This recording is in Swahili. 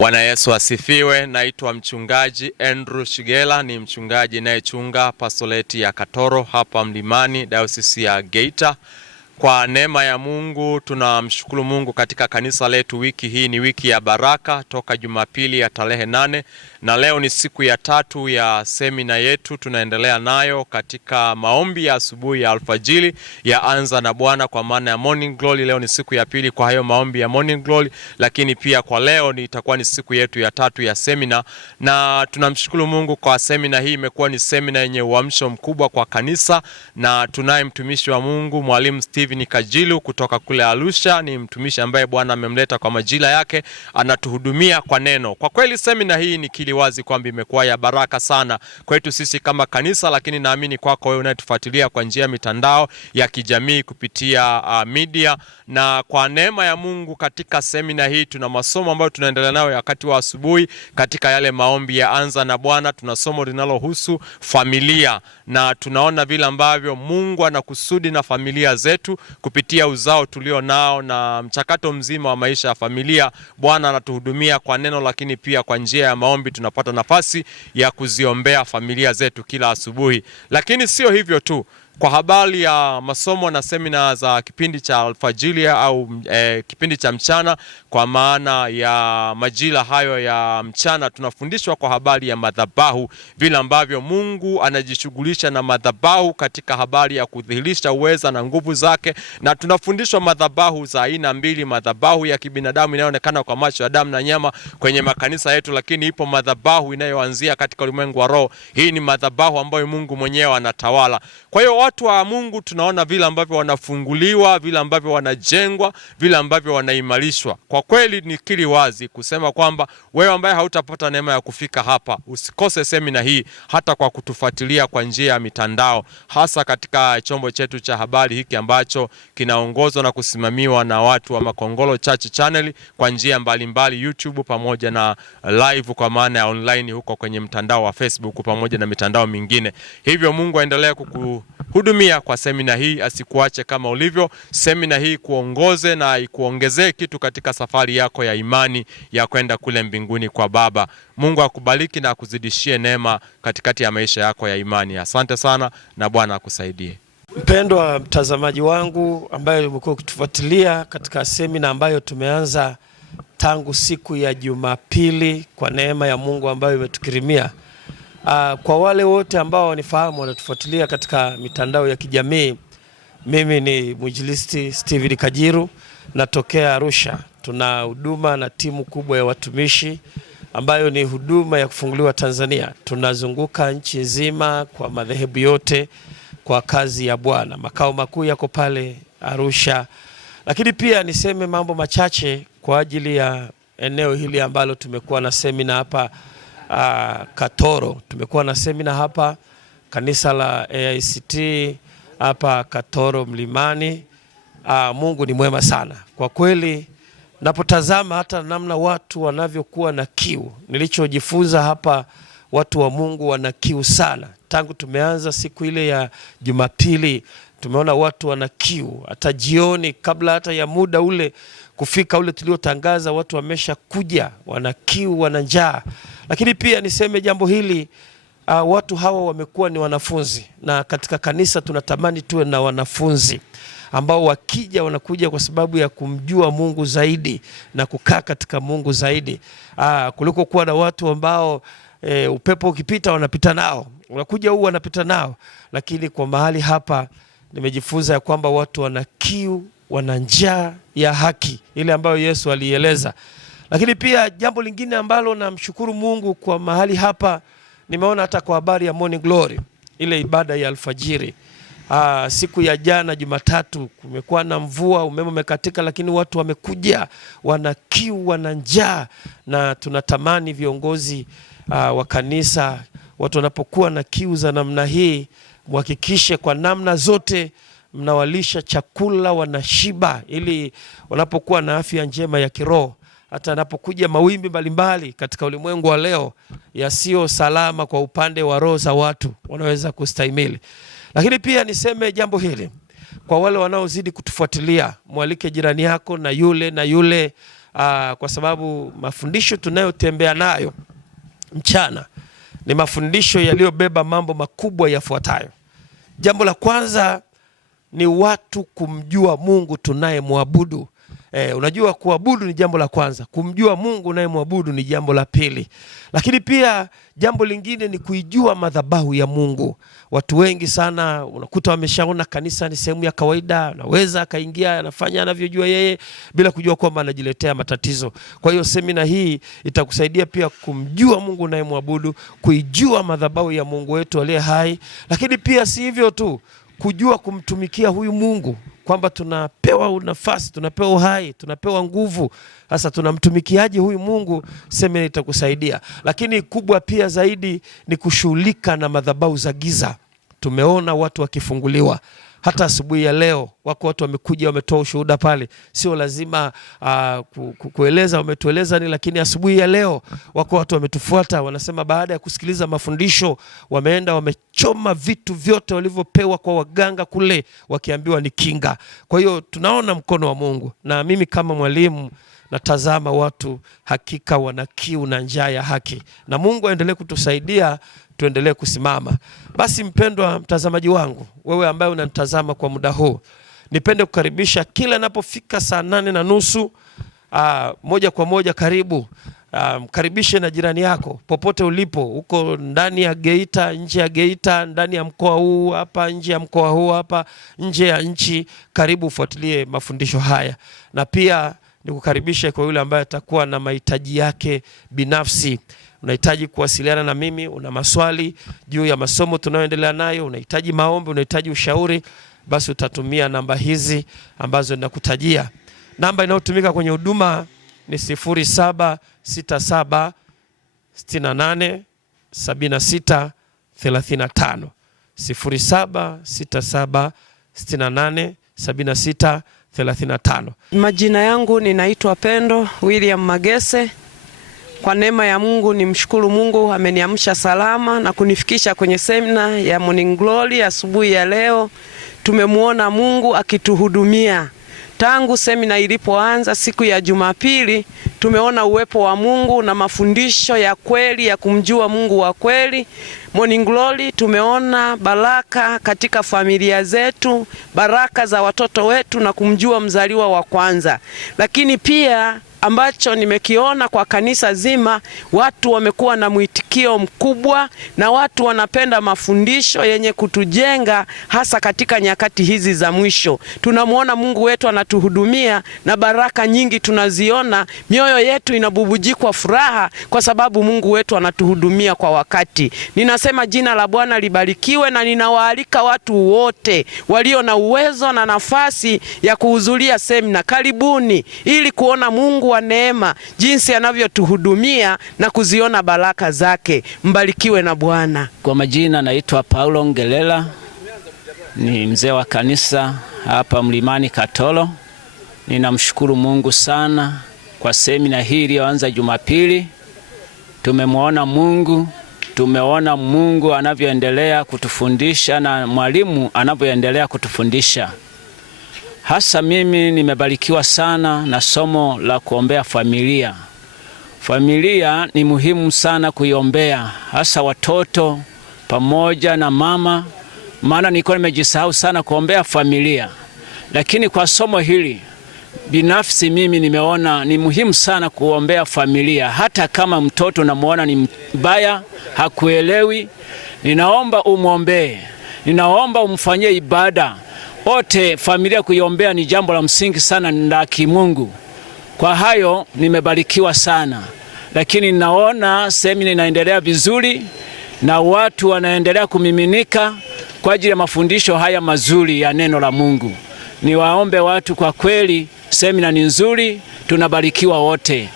Bwana Yesu asifiwe. Naitwa mchungaji Andrew Shigela, ni mchungaji anayechunga pastoreti ya Katoro hapa Mlimani, Diocese ya Geita. Kwa neema ya Mungu tunamshukuru Mungu katika kanisa letu. Wiki hii ni wiki ya baraka toka Jumapili ya tarehe 8 na leo ni siku ya 3 ya semina yetu. Tunaendelea nayo katika maombi ya asubuhi ya alfajiri ya anza na Bwana, kwa maana ya morning glory. Leo ni siku ya pili kwa hayo maombi ya morning glory, lakini pia kwa leo itakuwa ni siku yetu ya 3 ya semina, na tunamshukuru Mungu kwa semina hii. Imekuwa ni semina yenye uamsho mkubwa kwa kanisa, na tunaye mtumishi wa Mungu Mwalimu Steven Kajilu kutoka kule Arusha. Ni mtumishi ambaye Bwana amemleta kwa majira yake, anatuhudumia kwa neno. Kwa kweli semina hii ni kiliwazi kwamba imekuwa ya baraka sana kwetu sisi kama kanisa, lakini naamini kwako wewe unayetufuatilia kwa njia ya mitandao ya kijamii kupitia media. Na kwa neema ya Mungu katika semina hii tuna masomo ambayo tunaendelea nayo wakati wa asubuhi katika yale maombi ya anza na Bwana. Tuna somo linalohusu familia, na tunaona vile ambavyo Mungu anakusudi na familia zetu kupitia uzao tulio nao na mchakato mzima wa maisha ya familia. Bwana anatuhudumia kwa neno, lakini pia kwa njia ya maombi tunapata nafasi ya kuziombea familia zetu kila asubuhi. Lakini sio hivyo tu, kwa habari ya masomo na semina za kipindi cha alfajiri au kipindi cha mchana, kwa maana ya majira hayo ya mchana, tunafundishwa kwa habari ya madhabahu, vile ambavyo Mungu anajishughulisha na madhabahu katika habari ya kudhihirisha uweza na nguvu zake. Na tunafundishwa madhabahu za aina mbili: madhabahu ya kibinadamu inayoonekana kwa macho ya damu na nyama kwenye makanisa yetu, lakini ipo madhabahu inayoanzia katika ulimwengu wa roho. Hii ni madhabahu ambayo Mungu mwenyewe anatawala. Kwa hiyo watu wa Mungu tunaona vile ambavyo wanafunguliwa, vile ambavyo wanajengwa, vile ambavyo wanaimarishwa. Kwa kweli ni kili wazi kusema kwamba wewe ambaye hautapata neema ya kufika hapa, usikose semina hii hata kwa kutufuatilia kwa njia ya mitandao, hasa katika chombo chetu cha habari hiki ambacho kinaongozwa na kusimamiwa na watu wa Makongolo Church Channel kwa njia mbalimbali, YouTube pamoja na live kwa maana ya online huko kwenye mtandao wa Facebook pamoja na mitandao mingine. Hivyo Mungu aendelee kukuhudumia kwa semina hii, asikuache kama ulivyo. Semina hii kuongoze na ikuongezee kitu katika safari yako ya imani ya kwenda kule mbinguni kwa Baba. Mungu akubariki na akuzidishie neema katikati ya maisha yako ya imani. Asante sana na Bwana akusaidie. Mpendwa mtazamaji wangu ambaye umekuwa ukitufuatilia katika semina ambayo tumeanza tangu siku ya Jumapili kwa neema ya Mungu ambayo imetukirimia. Kwa wale wote ambao wanifahamu wanatufuatilia katika mitandao ya kijamii, mimi ni mwinjilisti Steven Kajiru, natokea Arusha. Tuna huduma na timu kubwa ya watumishi ambayo ni huduma ya kufunguliwa Tanzania. Tunazunguka nchi nzima kwa madhehebu yote kwa kazi ya Bwana. Makao makuu yako pale Arusha. Lakini pia niseme mambo machache kwa ajili ya eneo hili ambalo tumekuwa na semina hapa Katoro. Tumekuwa na semina hapa kanisa la AICT hapa Katoro Mlimani. Mungu ni mwema sana kwa kweli. Napotazama hata namna watu wanavyokuwa na kiu, nilichojifunza hapa, watu wa Mungu wana kiu sana. Tangu tumeanza siku ile ya Jumapili tumeona watu wana kiu, hata jioni kabla hata ya muda ule kufika ule tuliotangaza, watu wamesha kuja, wana kiu, wana njaa. Lakini pia niseme jambo hili, watu hawa wamekuwa ni wanafunzi, na katika kanisa tunatamani tuwe na wanafunzi ambao wakija wanakuja kwa sababu ya kumjua Mungu zaidi na kukaa katika Mungu zaidi, kuliko kuwa na watu ambao upepo ukipita wanapita nao, unakuja huu wanapita nao. Lakini kwa mahali hapa nimejifunza ya kwamba watu wana kiu, wana njaa ya haki ile ambayo Yesu alieleza. Lakini pia jambo lingine ambalo namshukuru Mungu kwa mahali hapa, nimeona hata kwa habari ya morning glory, ile ibada ya alfajiri. Siku ya jana Jumatatu kumekuwa na mvua, umeme umekatika, lakini watu wamekuja, wana kiu, wana njaa. Na tunatamani viongozi wa kanisa, watu wanapokuwa na kiu za namna hii, muhakikishe kwa namna zote mnawalisha chakula, wanashiba, ili wanapokuwa na afya njema ya kiroho, hata anapokuja mawimbi mbalimbali katika ulimwengu wa leo yasio salama kwa upande wa roho za watu, wanaweza kustahimili. Lakini pia niseme jambo hili kwa wale wanaozidi kutufuatilia, mwalike jirani yako na yule kwa sababu mafundisho tunayotembea nayo mchana ni mafundisho yaliyobeba mambo makubwa yafuatayo. Jambo la kwanza ni watu kumjua Mungu tunayemwabudu. Unajua kuabudu ni jambo la kwanza, kumjua Mungu unayemwabudu ni jambo la pili. Lakini pia jambo lingine ni kuijua madhabahu ya Mungu. Watu wengi sana unakuta wameshaona kanisa ni sehemu ya kawaida, anaweza akaingia anafanya anavyojua yeye bila kujua kwamba anajiletea matatizo. Kwa hiyo semina hii itakusaidia pia kumjua Mungu unayemwabudu, kuijua madhabahu ya Mungu wetu aliye hai. Lakini pia si hivyo tu, kujua kumtumikia huyu Mungu, kwamba tunapewa nafasi, tunapewa uhai, tunapewa nguvu. Sasa tunamtumikiaje huyu Mungu? Semina itakusaidia. Lakini kubwa pia zaidi ni kushughulika na madhabahu za giza. Tumeona watu wakifunguliwa. Hata asubuhi ya leo wako watu wamekuja wametoa ushuhuda pale. Sio lazima kueleza, wametueleza ni, lakini asubuhi ya leo wako watu wametufuata, wanasema baada ya kusikiliza mafundisho wameenda wamechoma vitu vyote walivyopewa kwa waganga kule, wakiambiwa ni kinga. Kwa hiyo tunaona mkono wa Mungu, na mimi kama mwalimu natazama watu hakika wana kiu na njaa ya haki, na Mungu aendelee kutusaidia tuendelee kusimama. Basi mpendwa mtazamaji wangu, wewe ambaye unanitazama kwa muda huu, nipende kukaribisha kila ninapofika saa 8:30 moja kwa moja karibu. Mkaribishe na jirani yako popote ulipo, uko ndani ya Geita, nje ya Geita, ndani ya mkoa huu hapa, nje ya mkoa huu hapa, nje ya nchi, karibu ufuatilie mafundisho haya. Na pia nikukaribisha kwa yule ambaye atakuwa na mahitaji yake binafsi. Unahitaji kuwasiliana na mimi, una maswali juu ya masomo tunayoendelea nayo, unahitaji maombi, unahitaji ushauri, basi utatumia namba hizi ambazo ninakutajia. Namba inayotumika kwenye huduma ni 0767 68 76 35. 0767 68 76 35. Majina yangu ninaitwa Pendo William Magese. Kwa neema ya Mungu nimshukuru Mungu ameniamsha salama na kunifikisha kwenye semina ya Morning Glory asubuhi ya leo. Tumemuona Mungu akituhudumia. Tangu semina ilipoanza siku ya Jumapili, tumeona uwepo wa Mungu na mafundisho ya kweli ya kumjua Mungu wa kweli. Morning Glory tumeona baraka katika familia zetu, baraka za watoto wetu na kumjua mzaliwa wa kwanza. Lakini pia ambacho nimekiona kwa kanisa zima, watu wamekuwa na mwitikio mkubwa na watu wanapenda mafundisho yenye kutujenga, hasa katika nyakati hizi za mwisho. Tunamuona Mungu wetu anatuhudumia na baraka nyingi tunaziona, mioyo yetu inabubujikwa furaha kwa sababu Mungu wetu anatuhudumia kwa wakati. Ninasema jina la Bwana libarikiwe, na ninawaalika watu wote walio na uwezo na nafasi ya kuhudhuria semina, karibuni ili kuona Mungu wa neema jinsi anavyotuhudumia na kuziona baraka zake. Mbarikiwe na Bwana. Kwa majina naitwa Paulo Ngelela, ni mzee wa kanisa hapa Mlimani Katoro. Ninamshukuru Mungu sana kwa semina hii iliyoanza Jumapili. Tumemuona Mungu, tumeona Mungu anavyoendelea kutufundisha na mwalimu anavyoendelea kutufundisha. Hasa mimi nimebarikiwa sana na somo la kuombea familia. Familia ni muhimu sana kuiombea, hasa watoto pamoja na mama, maana nilikuwa nimejisahau sana kuombea familia. Lakini kwa somo hili binafsi mimi nimeona ni muhimu sana kuombea familia. Hata kama mtoto namuona ni mbaya, hakuelewi, ninaomba umwombee, ninaomba umfanyie ibada. Wote familia kuiombea ni jambo la msingi sana la kimungu. Kwa hayo nimebarikiwa sana. Lakini naona semina inaendelea vizuri na watu wanaendelea kumiminika kwa ajili ya mafundisho haya mazuri ya neno la Mungu. Niwaombe watu, kwa kweli semina ni nzuri, tunabarikiwa wote.